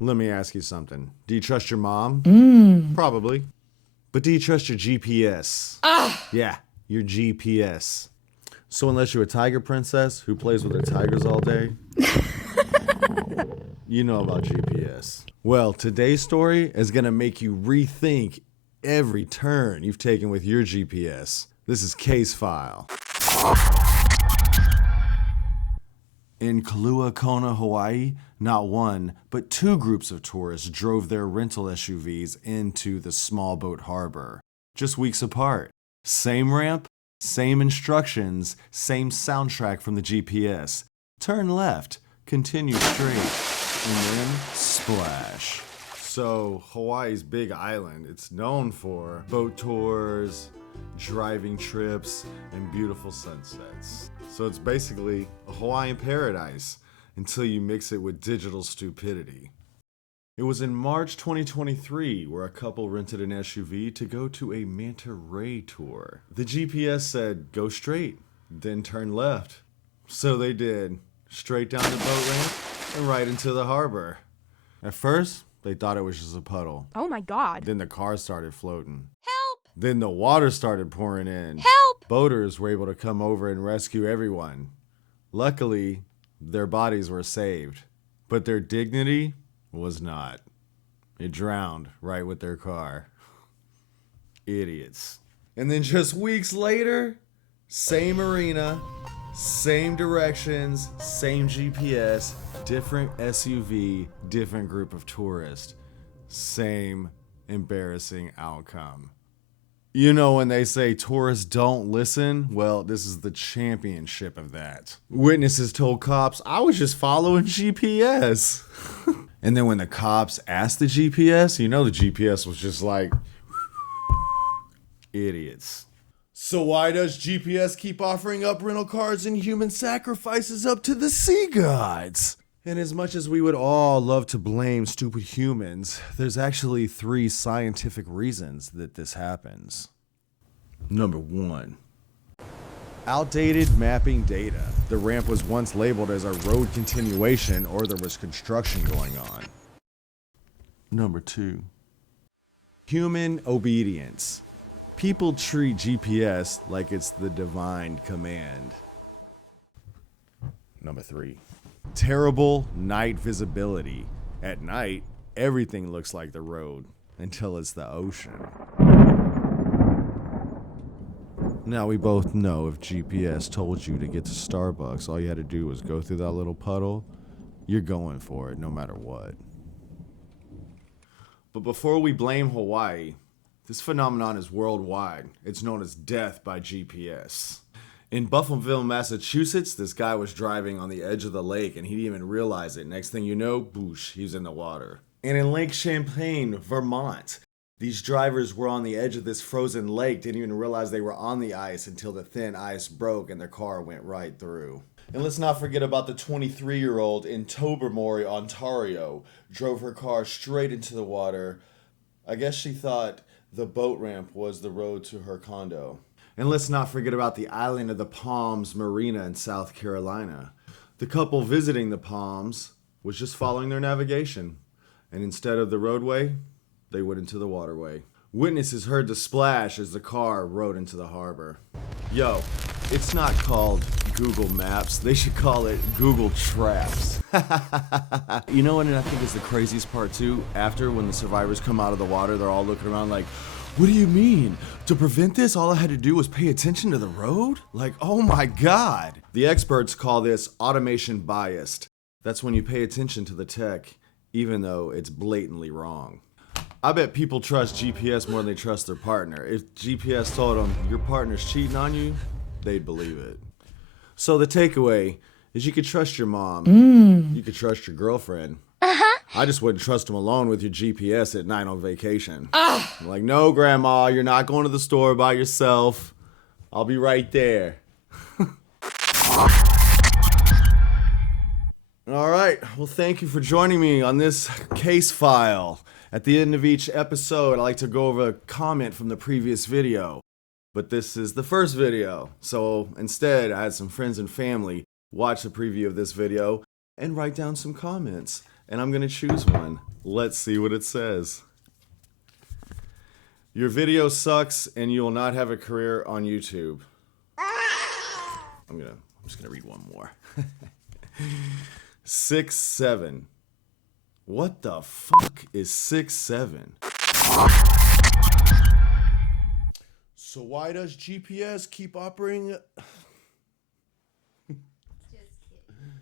Let me ask you something. Do you trust your mom? Probably. But do you trust your GPS? Yeah, your GPS. So unless you're a tiger princess who plays with her tigers all day, you know about GPS. Well, today's story is gonna make you rethink every turn you've taken with your GPS. This is Case File. In Kailua Kona, Hawaii, not one, but two groups of tourists drove their rental SUVs into the small boat harbor, just weeks apart. Same ramp, same instructions, same soundtrack from the GPS. Turn left, continue straight, and then splash. So, Hawaii's big island, it's known for boat tours, driving trips, and beautiful sunsets. So it's basically a Hawaiian paradise until you mix it with digital stupidity. It was in March 2023 where a couple rented an SUV to go to a manta ray tour. The GPS said, go straight, then turn left. So they did, straight down the boat ramp and right into the harbor. At first, they thought it was just a puddle. Oh my God. Then the car started floating. Help! Then the water started pouring in. Help! Boaters were able to come over and rescue everyone. Luckily, their bodies were saved, but their dignity was not. It drowned right with their car. Idiots. And then just weeks later, same marina, same directions, same GPS, different SUV, different group of tourists. Same embarrassing outcome. You know when they say tourists don't listen? Well, this is the championship of that. Witnesses told cops, I was just following GPS. And then when the cops asked the GPS, you know the GPS was just like, idiots. So why does GPS keep offering up rental cars and human sacrifices up to the sea gods? And as much as we would all love to blame stupid humans, there's actually 3 scientific reasons that this happens. Number 1. Outdated mapping data. The ramp was once labeled as a road continuation or there was construction going on. Number 2. Human obedience. People treat GPS like it's the divine command. Number 3. Terrible night visibility. At night, everything looks like the road until it's the ocean. Now we both know if GPS told you to get to Starbucks, all you had to do was go through that little puddle, you're going for it no matter what. But before we blame Hawaii, this phenomenon is worldwide. It's known as death by GPS. In Buffumville, Massachusetts, this guy was driving on the edge of the lake and he didn't even realize it. Next thing you know, boosh, he's in the water. And in Lake Champlain, Vermont, these drivers were on the edge of this frozen lake, didn't even realize they were on the ice until the thin ice broke and their car went right through. And let's not forget about the 23-year-old in Tobermory, Ontario, drove her car straight into the water. I guess she thought the boat ramp was the road to her condo. And let's not forget about the island of the Palms Marina in South Carolina. The couple visiting the Palms was just following their navigation. And instead of the roadway, they went into the waterway. Witnesses heard the splash as the car rode into the harbor. Yo, it's not called Google Maps. They should call it Google Traps. You know what I think is the craziest part too? After, when the survivors come out of the water, they're all looking around like, what do you mean? To prevent this, all I had to do was pay attention to the road? Like, oh my God. The experts call this automation biased. That's when you pay attention to the tech, even though it's blatantly wrong. I bet people trust GPS more than they trust their partner. If GPS told them your partner's cheating on you, they'd believe it. So the takeaway is you could trust your mom. You could trust your girlfriend. I just wouldn't trust them alone with your GPS at night on vacation. I'm like, no, Grandma, you're not going to the store by yourself. I'll be right there. All right. Well, thank you for joining me on this case file. At the end of each episode, I like to go over a comment from the previous video. But this is the first video. So instead, I had some friends and family watch the preview of this video and write down some comments. And I'm going to choose one. Let's see what it says. Your video sucks and you will not have a career on YouTube. I'm just gonna read one more. 6'7". What the fuck is 6'7"? So why does GPS keep operating